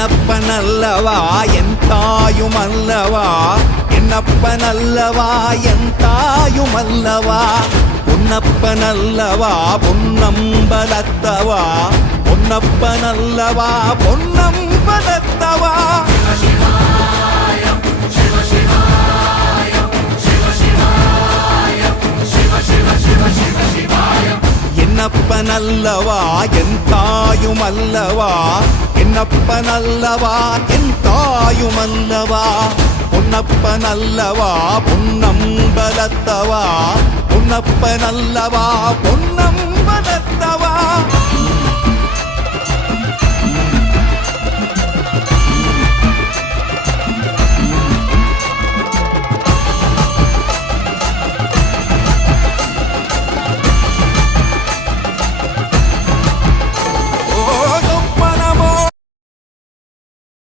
என்னப்பனல்லவா என் தாயுமல்லவா, என்னப்பனல்லவா என் தாயுமல்லவா, பொன்னப்பனல்லவா பொன்னம்பலத்தவா, பொன்னப்பனல்லவா பொன்னம்பலத்தவா. என்னப்பனல்லவா என் தாயுமல்லவா, என்னப்பனல்லவா என் தாயுமல்லவா, பொன்னப்பனல்லவா பொன்னம்பலத்தவா, பொன்னப்பனல்லவா பொன்னம்பலத்தவா.